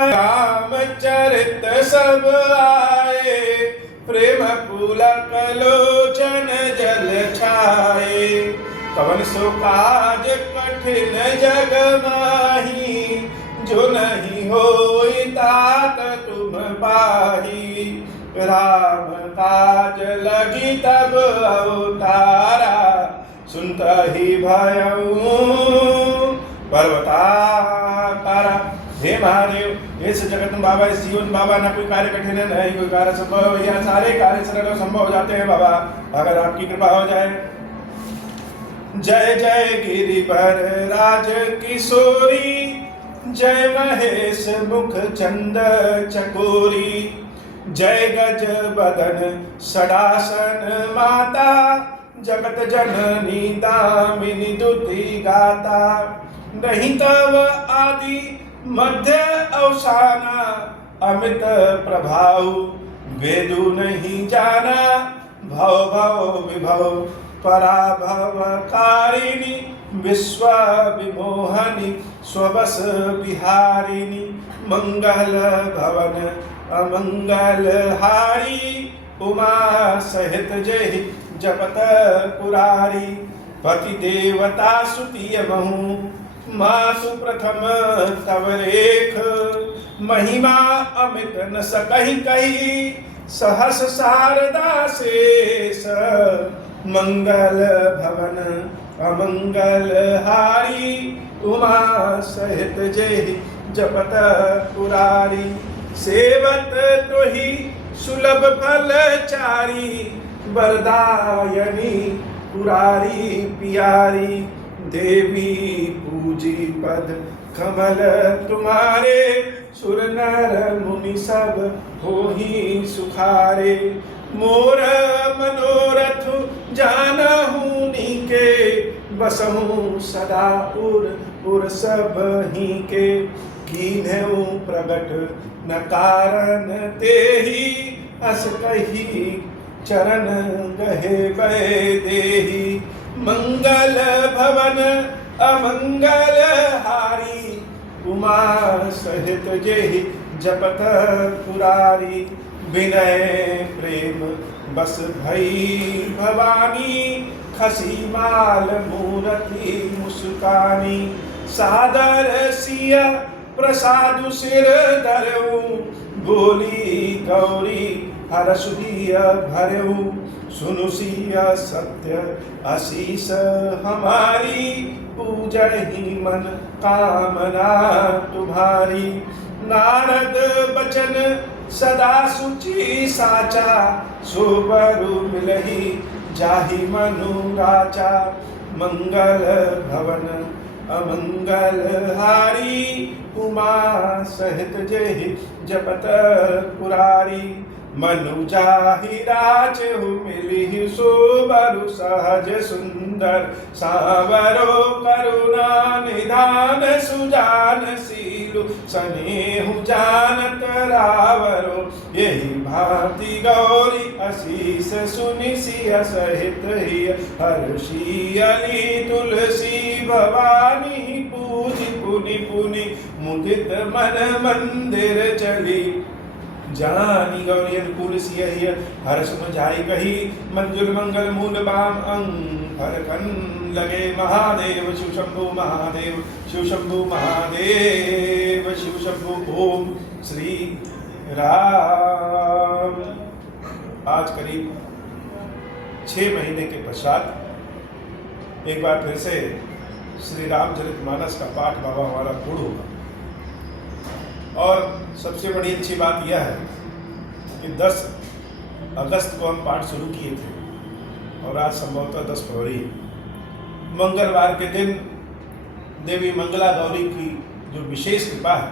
रामचरित सब आए, प्रेम पुलक लोचन जल छाए। कवन सो काज कठिन जग माही, जो नहीं होई तात तुम पाही। राम काज लगी तब अवतारा, सुनता ही भयऊ पर्वताकारा। हे महादेव, इस जगत में बाबा, इस जीवन बाबा ना कोई कार्य कठिन है, न ही कोई कार्य संभव। यह सारे कार्य सरल और संभव हो जाते हैं बाबा, अगर आपकी कृपा हो जाए। जय जय गिरिवर राज किशोरी, जय महेश मुख चंद चकोरी। जय गज बदन षडासन माता, जगत जननी दामिनी दुति गाता। नहीं तव आदि मध्य अवसाना, अमित प्रभाव वेदु नहीं जाना। भव भव विभव पराभव कारिणी, विश्व विमोहनी स्वबस विहारिणी। मंगल भवन अमंगल हारी, उमा सहित जय जपत पुरारी। पति देवता सुतिय महु, मासु प्रथम तव रेख। महिमा अमित न सकहि कही, सहस शारदा शेष। मंगल भवन अमंगल हारी, उमा सहित जय जपत पुरारी। सेवत तोहि सुलभ फल चारी, वरदायनी पुरारी प्यारी। देवी पूजी पद कमल तुम्हारे, सुर नर मुनि सब होहि सुखारे। मोर मनोरथ जानहु नीके, बसहु सदा उर सब ही के। कीन्हु प्रगट न कारण तेहि, अस कही चरण गहे बै देहि। मंगल भवन अमंगल हारी, उमा सहित जय जपत पुरारी। विनय प्रेम बस भई भवानी, खसी माल मूरति मुस्कानी। सादर सिया प्रसादु सिर धरऊ, बोली गौरी हरसुदिय भरऊ। सुनु सिया सत्य आशीष हमारी, पूजहि मन कामना तुम्हारी। नारद बचन सदा सुचि साचा, सोबरु मिलहि जाहि मनु राचा। मंगल भवन अमंगल हारी, उमा सहित जय जपत पुरारी। मनु जाहि राजहु मिलिहि सोबरु, सहज सुंदर सावरो करुणा निधान। सुजान सीलु सनेहु जानत रावरो, यही भांति गौरी असीस सुनि सिय सहित हिय। हर्षि अली तुलसी भवानी, पूजि पुनि पुनि मुदित मन मंदिर चली। जानी गौरी अनुकूल सिय हिय, हर्ष न जाई कही। मंजुल मंगल मूल बाम अंग, फरकन लगे महादेव। शिव शंभु महादेव, शिव शंभु महादेव, शिव शंभु। ओम श्री राम। आज करीब 6 महीने के पश्चात एक बार फिर से श्री रामचरितमानस का पाठ बाबा हमारा पूर्ण होगा। और सबसे बड़ी अच्छी बात यह है कि 10 अगस्त को हम पाठ शुरू किए थे और आज संभवतः 10 फरवरी, मंगलवार के दिन देवी मंगला गौरी की जो विशेष कृपा है,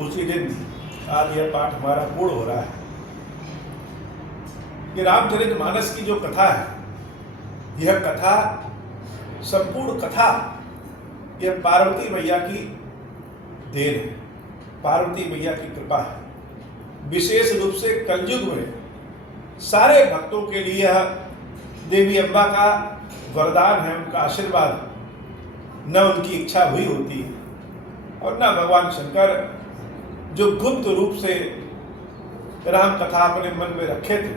उसी दिन आज यह पाठ हमारा पूर्ण हो रहा है। कि रामचरितमानस की जो कथा है, यह कथा, संपूर्ण कथा, यह पार्वती मैया की देन है, पार्वती मैया की कृपा है। विशेष रूप से कलयुग में सारे भक्तों के लिए यह देवी अम्बा का वरदान है, उनका आशीर्वाद। न उनकी इच्छा हुई होती और न भगवान शंकर जो गुप्त रूप से राम कथा अपने मन में रखे थे,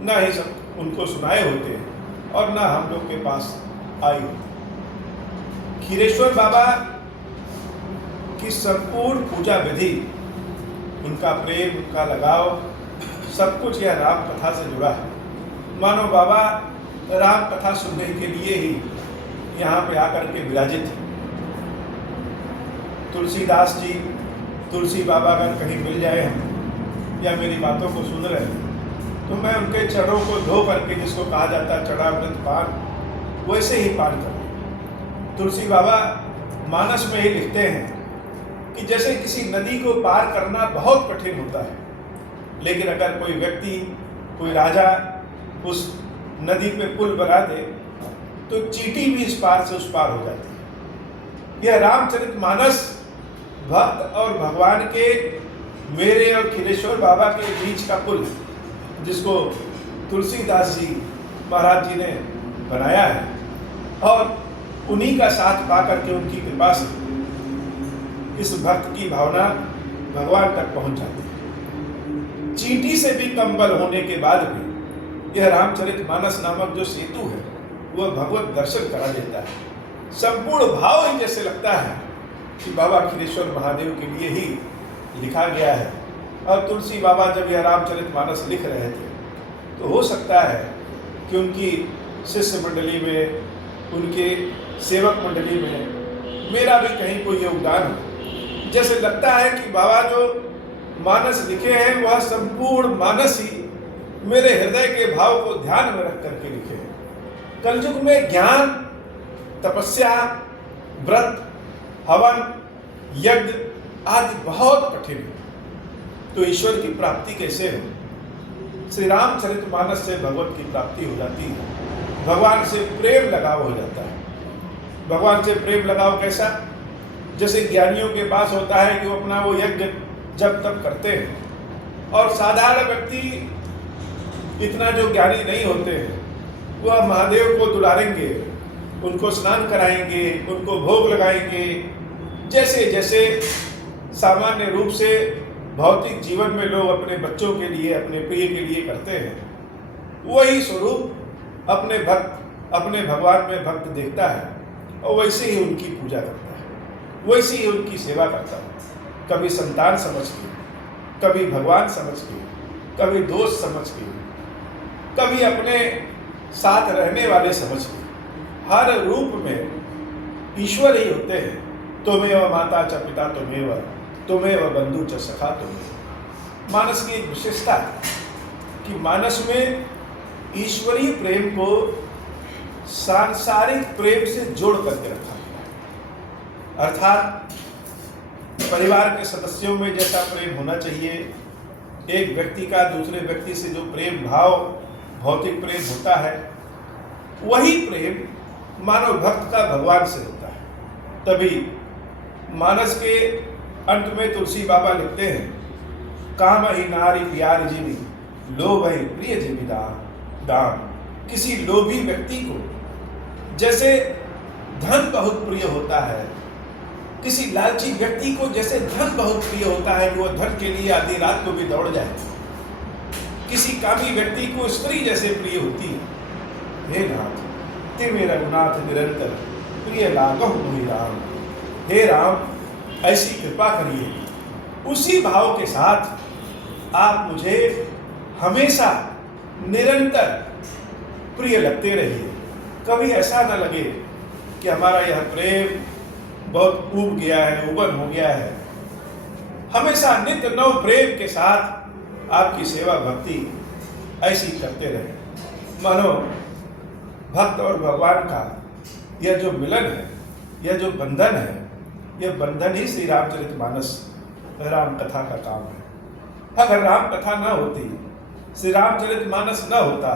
न ही सब उनको सुनाए होते और न हम लोग के पास आई होती। खीरेश्वर बाबा की संपूर्ण पूजा विधि, उनका प्रेम, उनका लगाव, सब कुछ यह राम कथा से जुड़ा है। मानो बाबा राम कथा सुनने के लिए ही यहाँ पे आकर के विराजित थे। तुलसीदास जी, तुलसी बाबा अगर कहीं मिल जाए हम या मेरी बातों को सुन रहे हैं तो मैं उनके चरणों को धो करके, जिसको कहा जाता है चरणामृत पान, वैसे ही पान करूँ। तुलसी बाबा मानस में ही लिखते हैं कि जैसे किसी नदी को पार करना बहुत कठिन होता है, लेकिन अगर कोई व्यक्ति, कोई राजा उस नदी पे पुल बना दे तो चींटी भी इस पार से उस पार हो जाती है। यह रामचरितमानस भक्त और भगवान के, मेरे और खीरेश्वर बाबा के बीच का पुल, जिसको तुलसीदास जी महाराज जी ने बनाया है, और उन्हीं का साथ पा करके, उनकी कृपा से इस भक्त की भावना भगवान तक पहुंच जाती है। चींटी से भी कम बल होने के बाद भी यह रामचरितमानस नामक जो सेतु है वह भगवत दर्शन करा देता है। संपूर्ण भाव ही जैसे लगता है कि बाबा खीरेश्वर महादेव के लिए ही लिखा गया है। और तुलसी बाबा जब यह रामचरितमानस लिख रहे थे तो हो सकता है कि उनकी शिष्य मंडली में, उनके सेवक मंडली में मेरा भी कहीं कोई योगदान हो। जैसे लगता है कि बाबा जो मानस लिखे हैं वह संपूर्ण मानस ही मेरे हृदय के भाव को ध्यान में रख करके लिखे हैं। कलयुग में ज्ञान, तपस्या, व्रत, हवन, यज्ञ आदि बहुत कठिन है, तो ईश्वर की प्राप्ति कैसे हो? श्री रामचरितमानस से भगवत की प्राप्ति हो जाती है। भगवान से प्रेम लगाव हो जाता है। भगवान से प्रेम लगाव कैसा? जैसे ज्ञानियों के पास होता है कि वो अपना वो यज्ञ जब तब करते हैं, और साधारण व्यक्ति, इतना जो ज्ञानी नहीं होते हैं, वह महादेव को दुलारेंगे, उनको स्नान कराएंगे, उनको भोग लगाएंगे। जैसे जैसे सामान्य रूप से भौतिक जीवन में लोग अपने बच्चों के लिए, अपने प्रिय के लिए करते हैं, वही स्वरूप अपने भक्त, अपने भगवान में भक्त देखता है और वैसे ही उनकी पूजा करता है, वैसे ही उनकी सेवा करता है। कभी संतान समझ के, कभी भगवान समझ के, कभी दोस्त समझ के, कभी अपने साथ रहने वाले समझ के, हर रूप में ईश्वर ही होते हैं। त्वमेव माता च पिता त्वमेव, त्वमेव बंधु च सखा त्वमेव। मानस की एक विशेषता है कि मानस में ईश्वरीय प्रेम को सांसारिक प्रेम से जोड़ करके रखा गया है। अर्थात परिवार के सदस्यों में जैसा प्रेम होना चाहिए, एक व्यक्ति का दूसरे व्यक्ति से जो प्रेम भाव, भौतिक प्रेम होता है, वही प्रेम मानव भक्त का भगवान से होता है। तभी मानस के अंत में तुलसी बाबा लिखते हैं, काम ही नारी प्यार जीवी, लोभ ही प्रिय जीवी दान। किसी लोभी व्यक्ति को जैसे धन बहुत प्रिय होता है, किसी लालची व्यक्ति को जैसे धन बहुत प्रिय होता है कि वह धन के लिए आधी रात को भी दौड़ जाए, किसी कामी व्यक्ति को स्त्री जैसे प्रिय होती है। हे नाथ तिमे रघुनाथ निरंतर प्रिय लागो मोहि राम। हे राम, ऐसी कृपा करिए, उसी भाव के साथ आप मुझे हमेशा निरंतर प्रिय लगते रहिए। कभी ऐसा न लगे कि हमारा यह प्रेम बहुत ऊब गया है, उबन हो गया है। हमेशा नित्य नव प्रेम के साथ आपकी सेवा भक्ति ऐसी करते रहे। मानो भक्त और भगवान का यह जो मिलन है, यह जो बंधन है, यह बंधन ही श्री रामचरितमानस राम कथा का काम है। अगर राम कथा न होती, श्री रामचरितमानस न होता,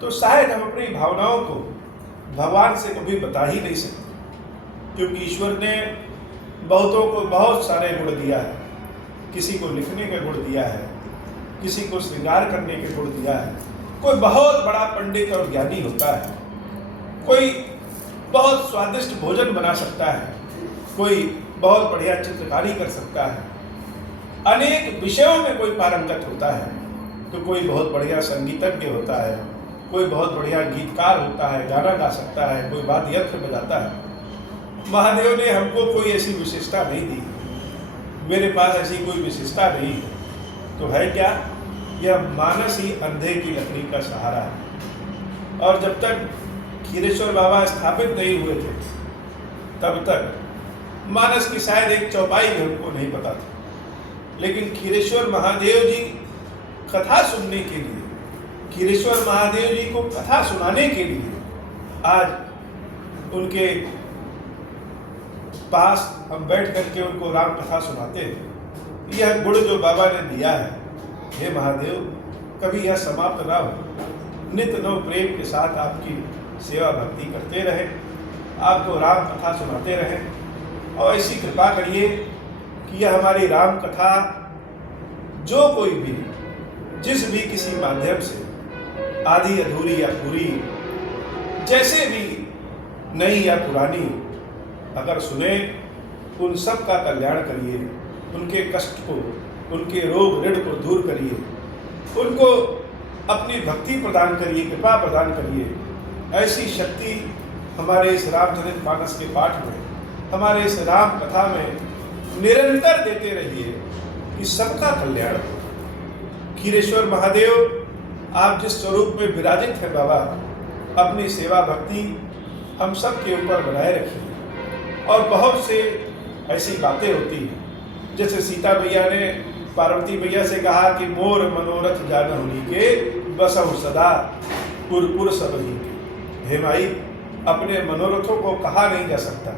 तो शायद हम अपनी भावनाओं को भगवान से कभी बता ही नहीं सकते, क्योंकि ईश्वर ने बहुतों को बहुत सारे गुण दिया है। किसी को लिखने का गुण दिया है, किसी को श्रृंगार करने के गुण दिया है। कोई बहुत बड़ा पंडित और ज्ञानी होता है, कोई बहुत स्वादिष्ट भोजन बना सकता है, कोई बहुत बढ़िया चित्रकारी कर सकता है, अनेक विषयों में कोई पारंगत होता है, तो कोई बहुत बढ़िया संगीतज्ञ होता है, कोई बहुत बढ़िया गीतकार होता है, गाना गा सकता है, कोई वाद्य यंत्र बजाता है। महादेव ने हमको कोई ऐसी विशेषता नहीं दी, मेरे पास ऐसी कोई विशेषता नहीं है, तो है क्या? यह मानस ही अंधे की लकड़ी का सहारा है। और जब तक खीरेश्वर बाबा स्थापित नहीं हुए थे, तब तक मानस की शायद एक चौपाई भी हमको नहीं पता था। लेकिन खीरेश्वर महादेव जी कथा सुनने के लिए, खीरेश्वर महादेव जी को कथा सुनाने के लिए आज उनके पास हम बैठ करके उनको राम कथा सुनाते हैं। यह गुण जो बाबा ने दिया है, हे महादेव, कभी यह समाप्त ना हो। नित्य नव प्रेम के साथ आपकी सेवा भक्ति करते रहे, आपको राम कथा सुनाते रहे, और ऐसी कृपा करिए कि यह हमारी राम कथा जो कोई भी, जिस भी किसी माध्यम से, आधी अधूरी या पूरी, जैसे भी नई या पुरानी, अगर सुने, उन सब का कल्याण करिए, उनके कष्ट को, उनके रोग ऋण को दूर करिए, उनको अपनी भक्ति प्रदान करिए, कृपा प्रदान करिए। ऐसी शक्ति हमारे इस रामचरितमानस के पाठ में, हमारे इस राम कथा में निरंतर देते रहिए कि सबका कल्याण हो। खीरेश्वर महादेव, आप जिस स्वरूप में विराजित है बाबा, अपनी सेवा भक्ति हम सब के ऊपर बनाए रखिए। और बहुत से ऐसी बातें होती हैं, जैसे सीता मैया ने पार्वती मैया से कहा कि मोर मनोरथ जान होनी के बसहु सदा पुरपुर सब ही के। हे माई, अपने मनोरथों को कहा नहीं जा सकता,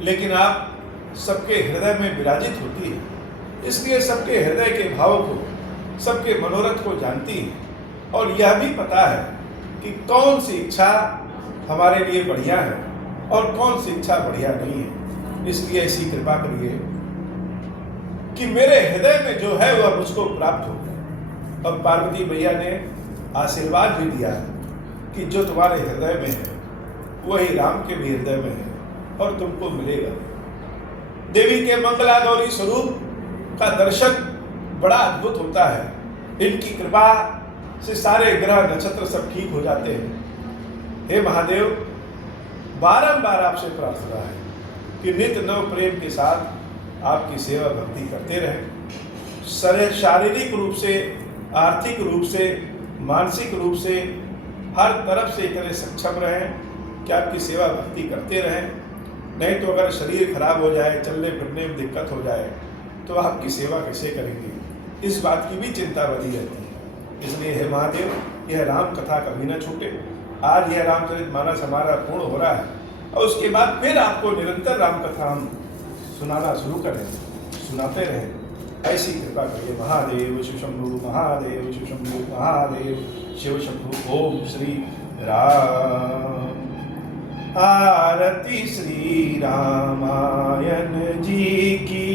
लेकिन आप सबके हृदय में विराजित होती है, इसलिए सबके हृदय के भाव को, सबके मनोरथ को जानती है, और यह भी पता है कि कौन सी इच्छा हमारे लिए बढ़िया है और कौन सी इच्छा बढ़िया नहीं है। इसलिए ऐसी कृपा करिए कि मेरे हृदय में जो है वह मुझको प्राप्त हो। और पार्वती मैया ने आशीर्वाद भी दिया कि जो तुम्हारे हृदय में है वही राम के भी हृदय में है और तुमको मिलेगा। देवी के मंगला गौरी स्वरूप का दर्शन बड़ा अद्भुत होता है। इनकी कृपा से सारे ग्रह नक्षत्र सब ठीक हो जाते हैं। हे महादेव, बारंबार आपसे प्रार्थना है कि नित्य नव प्रेम के साथ आपकी सेवा भक्ति करते रहें। शारीरिक रूप से, आर्थिक रूप से, मानसिक रूप से, हर तरफ से इतने सक्षम रहें कि आपकी सेवा भक्ति करते रहें। नहीं तो अगर शरीर खराब हो जाए, चलने फिरने में दिक्कत हो जाए, तो आपकी सेवा कैसे करेंगे, इस बात की भी चिंता बनी रहती है। इसलिए हे महादेव, यह राम कथा कभी न छूटे। आज यह रामचरितमानस हमारा पूर्ण हो रहा है, और उसके बाद फिर आपको निरंतर राम कथा हम सुनाना शुरू करें, सुनाते रहें। ऐसी कृपा करिए। महादेव शिव शंभु, महादेव शिव शंभु, महादेव शिव शंभु। ओम श्री राम। आरती श्री रामायण जी की,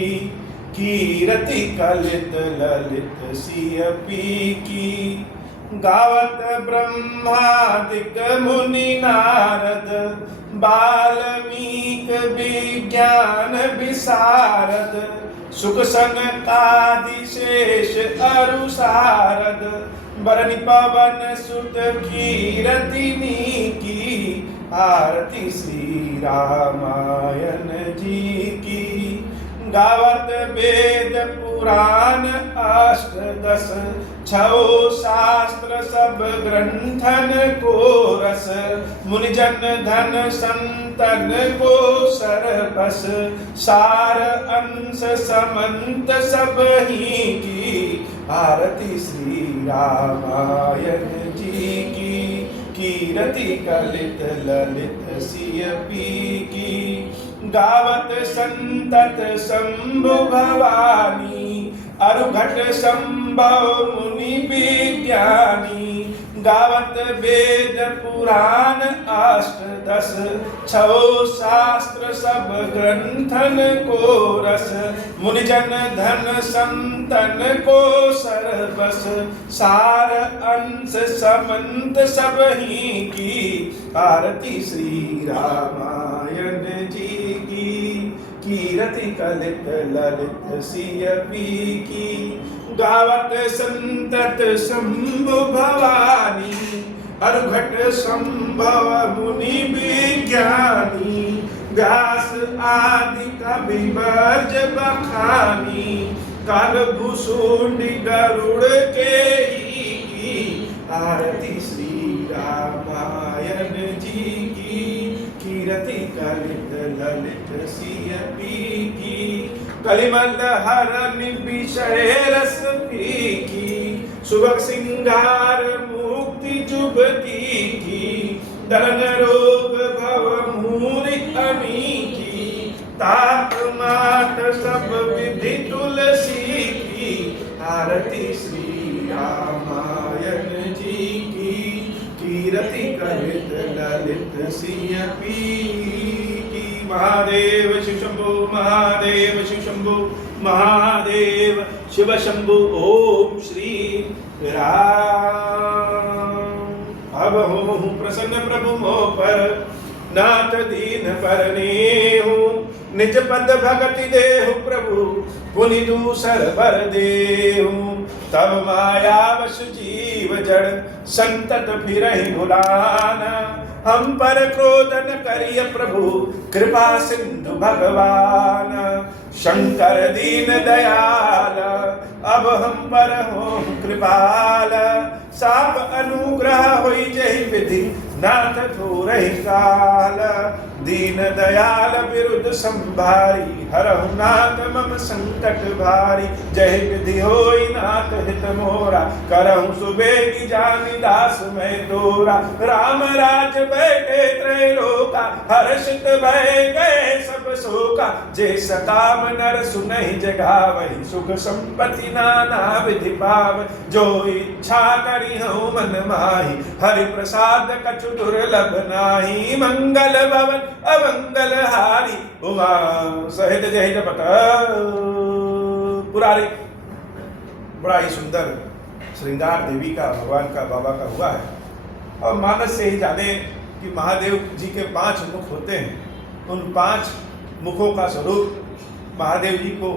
कीरति कलित ललित सियपी की। गावत ब्रह्मादिक मुनि नारद, बाल्मीक विज्ञान विशारद। सुख सनकादि शेष अरु सारद, बरनि पवन सुत कीरतिनी की। आरती श्री रामायण जी की। गावत वेद पुराण अष्टदश, छो शास्त्र सब ग्रंथन को रस। मुनिजन धन संतन को सरबस, सार अंश समंत सब ही की। आरती श्री रामायण जी की। कीरति कलित ललित सियपी की। गावत संतत शंभु भवानी, अरुघट संभव मुनि विज्ञानी। गावत वेद पुराण अष्टदश, छो शास्त्र सब ग्रंथन को रस। मुनिजन धन संतन को सरबस, सार अंश समंत सब ही की। आरती श्री रामायण जी की। कीरति कलित ललित सिय पी की गावत संतत शंभु भवानी अर्घट संभव मुनि विज्ञानी व्यास आदि कवि वर्ज बखानी काल भूषुंडी गरुड़ के ही आरती श्री रामायण जी की कीरति कलित ललित सिय पी की कलिमल हरण विषय रस फीकी सुबह सिंगार मुक्ति जुबती की दलन रोग भव मूरि अमी की तात मात सब विधि तुलसी की आरती श्री रामायण जी की कीरति कलित ललित सिय पी की महादेव शिव शंभु महादेव शिव शंभु महादेव शिव शंभु ओम श्री राम। अब हो प्रसन्न प्रभु मोह पर नाथ दीन परने हूँ निज पद भगति देहु प्रभु पुनि दूसर बर देहु तब माया वश जीव जड़ संतत फिरहि भुलाना हम पर क्रोध न करिय प्रभु कृपा सिंधु भगवान शंकर दीन दयाल अब हम पर हो कृपाल साप अनुग्रह होई जहि विधि नाथ थोरहि काल दीन दयाल विरुद्ध संभारी हरहु नाथ मम संकट भारी जय विधि होई नाथ हित मोरा करहु सुबेगी जानि दास मैं तोरा राम राज बैठे त्रैलोका हर्षित भय गए सब शोका जे सताम नर सुनहि जगावहि सुख संपत्ति नाना विधि पाव जो इच्छा करी हूँ मन माही हरि प्रसाद कछु दुर्लभ नाही मंगल भवन अमंगल हारी उमा सहित जय जपत पुरारी। बड़ा ही सुंदर श्रृंगार देवी का भगवान का बाबा का हुआ है और मानस से ही जाने कि महादेव जी के 5 मुख होते हैं। उन 5 मुखों का स्वरूप महादेव जी को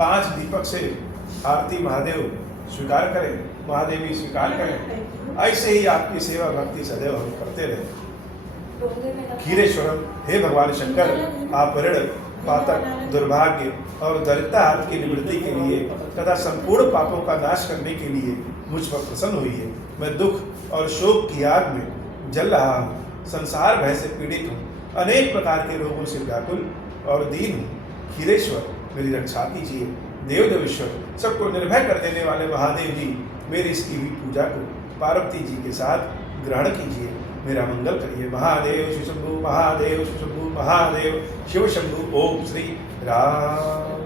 5 दीपक से आरती महादेव स्वीकार करें, महादेवी स्वीकार करें। ऐसे ही आपकी सेवा भक्ति सदैव हम करते रहे। खीरेश्वरम हे भगवान शंकर आप ऋण पातक दुर्भाग्य और दरिद्रता हाथ की निवृत्ति के लिए तथा संपूर्ण पापों का नाश करने के लिए मुझ पर प्रसन्न हुई है। मैं दुख और शोक की आग में जल रहा हूँ, संसार भय से पीड़ित हूँ, अनेक प्रकार के रोगों से व्याकुल और दीन हूँ। खीरेश्वर मेरी रक्षा कीजिए। देव देवेश्वर सबको निर्भय कर देने वाले महादेव जी मेरी इसकी हुई पूजा को पार्वती जी के साथ ग्रहण कीजिए, मेरा मंगल करिए। महादेव शिव शंभु महादेव शिव शंभु महादेव शिव शंभु ओम श्री राम।